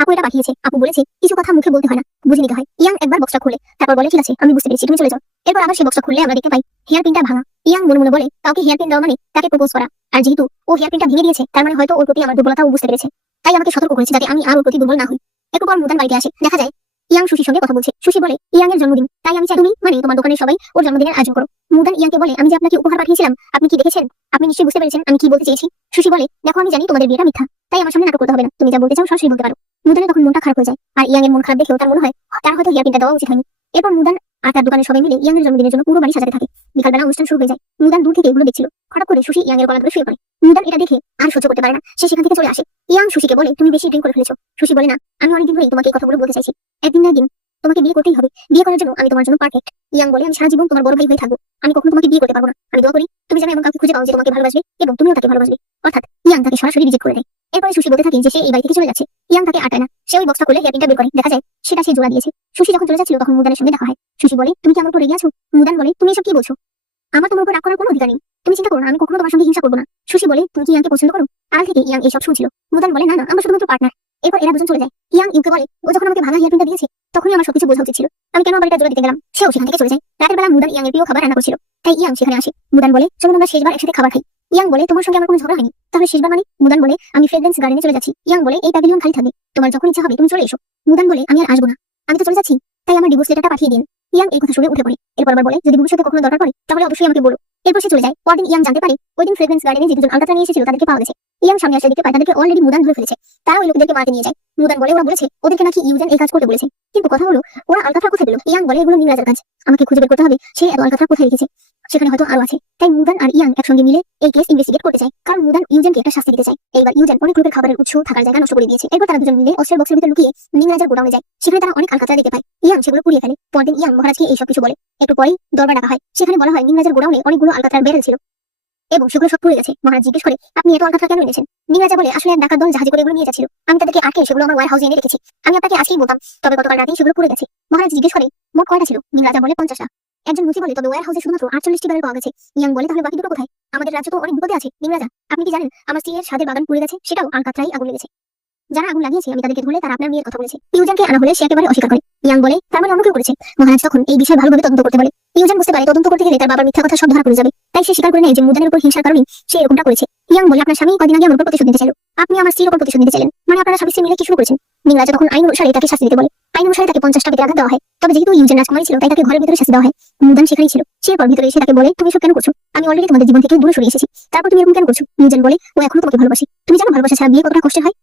আপু এটা পাঠিয়েছে, আপু বলেছে কিছু কথা মুখে বলতে হয় না, বুঝে নিতে হয়। ইয়াং একবার বক্সটা খুলে তারপর বলে ঠিক আছে আমি বুঝতে পেরেছি, তুমি চলে যাও। এরপর আবার সেই বক্সটা খুললে আমরা দেখতে পাই হেয়ার পিনটা ভাঙা। ইয়াং মনে মনে বলে কাউকে হেয়ার পিন দেওয়া মানে তাকে প্রপোজ করা, আর যেহেতু ও হেয়ার পিনটা ভেঙে দিয়েছে তার মানে হয়তো ওর প্রতি আমার দুর্বলতাও বুঝতে পেরেছে, তাই আমাকে সতর্ক করেছে যাতে আমি আর ওর প্রতি দুর্বল না হই। একটু পর মুদান বাড়িতে আসে, দেখা যায় ইয়াং সুশির সঙ্গে কথা বলছে। সুশি বলে ইয়াং এর জন্মদিন, তাই আমি চাই তুমি মানে তোমার দোকানের সবাই ওর জন্মদিনের আয়োজন করো। মুদান ইয়াংকে বলে আমি যে আপনাকে উপহার পাঠিয়েছিলাম আপনি কি দেখেছেন? আপনি নিশ্চয়ই বুঝতে পেরেছেন আমি কি বলতে চেয়েছি। সুশি বলে দেখো আমি জানি তোমাদের বিয়েটা মিথ্যা, তাই আমার সামনে নাটক করতে হবে না, তুমি যা বলতে চাও সরাসরি বলতে পারো। মুদানের তখন মনটা খারাপ হয়ে যায়, আর ইয়াং এর মন খারাপ দেখেও তার মনে হয় তার হয়তো হেয়ার পিনটা দেওয়া উচিত হয়নি। এরপর মুদান আর তার দোকানের সবাই মিলে ইয়াং এর জন্মদিনের জন্য পুরো বাড়ি সাজাতে থাকে। বিকালবেলা অনুষ্ঠান শুরু হয়ে যায়। মুদান দূর থেকে এগুলো দেখছিল। হঠাৎ করে সুশি ইয়াং এর গলা ধরে শুয়ে পড়ে। মুদান এটা দেখে আর সহ্য করতে পারে না, সে সেখান থেকে চলে আসে। ইয়াং সুশিকে বলে তুমি বেশি ড্রিঙ্ক করে ফেলেছো। সুশি বলে না, আমি অনেকদিন ধরেই তোমাকে এই কথাগুলো বলতে চাইছি, একদিন না একদিন তোমাকে বিয়ে করতেই হবে, বিয়ে করার জন্য আমি তোমার জন্য পারফেক্ট। ইয়াং বলে আমি সারা জীবন তোমার বড় ভাই হয়ে থাকবো, আমি কখনো তোমাকে বিয়ে করতে পারবো না, আমি দোয়া করি তুমি যেন এমন কাউকে খুঁজে পাও যে তোমাকে ভালোবাসবে এবং তুমিও তাকে ভালোবাসবে। অর্থাৎ ইয়াং তাকে সরাসরি রিজেক্ট করে দেয়। এরপরে সুশি বলতে থাকে যে সে এই বাড়ি থেকে চলে যাচ্ছে। ইয়াং তাকে আটায় না, সে ওই বক্সটা খুলে হেয়ার পিনটা বের করে, দেখা যায় সেটা সে জোড়া দিয়েছে। সুশি যখন চলে যাচ্ছিল তখন মুদানের সঙ্গে দেখা হয়। সুশি বলে তুমি কি আমার উপর রেগে আছো? মুদান বলে তুমি এসব কি বলছো, আমার তোমার উপর রাগ করার কোনো অধিকার নেই, তুমি চিন্তা করো না আমি কখনো তোমার সঙ্গে হিংসা করবো না। সুশি বলে তুমি কি ইয়াংকে পছন্দ করো? আড়াল থেকে ইয়াং এইসব শুনছিল। মুদান বলে না না আমরা শুধুমাত্র পার্টনার। এরপর এরা দুজন চলে যায়। ইয়াং ইউকে বলে ও যখন আমাকে ভাঙা হেয়ার পিনটা দিয়েছে তখনই আমার সবকিছু বোঝা উচিত ছিল, আমি কেন আবার এটা জোড়া দিতে গেলাম। সেও সেখান থেকে চলে যায়। রাতের বেলা মুদান ইয়াং এর প্রিয় খাবার রান্না করছিল, তাই ইয়াং সেখানে আসে। মুদান বলে চলুন আমরা শেষবার একসাথে খাবার খাই। ইয়াং বলে তোমার সঙ্গে আমার কোনো ঝগড়া হয়নি, তাহলে শেষবার মানে? মুদান বলে আমি ফ্রেগ্রেন্স গার্ডেনে চলে যাচ্ছি। ইয়াং বলে এই প্যাভিলিয়ন খালি থাকবে, তোমার যখন ইচ্ছা হবে তুমি চলে এসো। মুদান বলে আমি আর আসবো না, আমি তো চলে যাচ্ছি, তাই আমার ডিভোর্স লেটারটা পাঠিয়ে দিন। ইয়াং এই কথা শুনে উঠে পড়ে। এরপর আবার বলে যদি ভবিষ্যতে কখনো দরকার পড়ে তাহলে অবশ্যই আমাকে বলো। এরপর সে চলে যায়। পরদিন ইয়াং জানতে পারে ওই দিন ফ্রেগ্রেন্স গার্ডেনে যে দুজন আলকাতরা নিয়ে এসেছিল তাদেরকে পাওয়া গেছে। ইয়াং সামনে আসলে দেখতে পায় তাদেরকে অলরেডি মুদান ধরে ফেলেছে। তারা ওই লোকদেরকে মারতে নিয়ে যায়। মুদান বলে ওরা বলেছে ওদেরকে নাকি ইউজেন এই কাজ করতে বলেছে, কিন্তু কথা হলো ওরা আলকাতরা কোথায় পেল? ইয়াং বলে এগুলো নিংরাজের কাজ, আমাকে খুঁজে বের করতে হবে সে এত আলকাতরা কোথায় রেখেছে, সেখানে হয়তো আরো আছে। তাই মুদান আর ইয়াং একসঙ্গে মিলে এই কেস ইনভেস্টিগেট করতে চায়, কারণ মুদান ইউজেনকে একটা শাস্তি দিতে চায়। এইবার ইউজেন অনেক লোকের খাবারের উৎস থাকার জায়গা নষ্ট করে দিয়েছে। এরপর তারা দুজন মিলে অস্ত্রের বক্সের ভিতরে লুকিয়ে নিংরাজের গোডাউনে যায়। সেখানে তারা অনেক আলকাতরা দেখতে পায়। ইয়াং সেগুলো পুড়িয়ে ফেলে। পরদিন ইয়াং মহারাজকে এইসব কিছু বলে। একটু পরেই দরবার ডাকা হয়। সেখানে বলা হয় নিংরাজের গোডাউনে অনেকগুলো আলকাতরার ব্যারেল ছিল এবং সেগুলো সব পুড়ে গেছে। মহারাজ জিজ্ঞেস করে আপনি এত আলকাতরা কেন এনেছেন? নিংরাজা বলে আসলে এক ডাকাত দল জাহাজে করে এগুলো নিয়ে যাচ্ছিল, আমি তাদেরকে আটকে সেগুলো আমার ওয়্যার হাউসে এনে রেখেছি, আমি আপনাকে আজকেই বলতাম, তবে গতকাল রাতেই সেগুলো পুড়ে গেছে। মহারাজ জিজ্ঞেস করে মোট কয়টা ছিল? নিংরাজা বলে 50টা। একজন মুচি বলে তবে ওয়্যার হাউসে শুধুমাত্র 48টি ব্যারেল পাওয়া গেছে। ইয়াং বলে তাহলে বাকি দুটো কোথায়? আমাদের রাজ্য তো অনেক বিপদে আছে নিংরাজা, আপনি কি জানেন আমার স্ত্রীর সাদের বাগান পুড়ে গেছে, সেটাও আলকাতরাই আগুন লেগেছে। যারা আগুন লাগিয়েছে আমি তাদেরকে ধরলে তারা আপনার মেয়ের কথা বলেছে। ইউজেনকে আনা হলে সে একেবারে অস্বীকার করে। ইয়াং বলে তার মানে অন্য কেউ করেছে। মহারাজ তখন এই বিষয়ে ভালোভাবে তদন্ত করতে বলে। ইউজেন বুঝতে পারে তদন্ত করতে গেলে তার বাবার মিথ্যা কথা সব ধরা পড়ে যাবে, তাই সে স্বীকার করে নেয় যে মুদানের উপর হিংসার কারণে সে এরকমটা করেছে। ইয়াং বলে আপনার স্বামী কদিন আগে আমার উপর প্রতিশোধ নিতে চাইল, আপনি আমার স্ত্রীর উপর প্রতিশোধ নিতে চাইলেন, মানে আপনারা স্বামী স্ত্রী মিলে কি শুরু করেছেন? নিংরাজা তখন আইন অনুসারে তাকে শাস্তি দিতে বলে। আইন অনুসারে তাকে 50টা বেতের আঘাত দেওয়া হয়, তবে যেহেতু ইউজেন রাজকুমারী ছিল তাই তাকে ঘরের ভিতরে শাস্তি দেওয়া হয়। মুদান সেখানেই ছিল। সে এরপর ভিতরে এসে তাকে বলে তুমি এসব কেন করছো? আমি অলরেডি তোমাদের জীবন থেকে দূরে সরে এসেছি, তারপর তুমি এরকম কেন করছো? ইউজেন বলে ও এখনো তোমাকে ভালোবাসে, তুমি জানো ভালোবাসা ছাড়া বিয়ে কতটা কষ্টের হয়?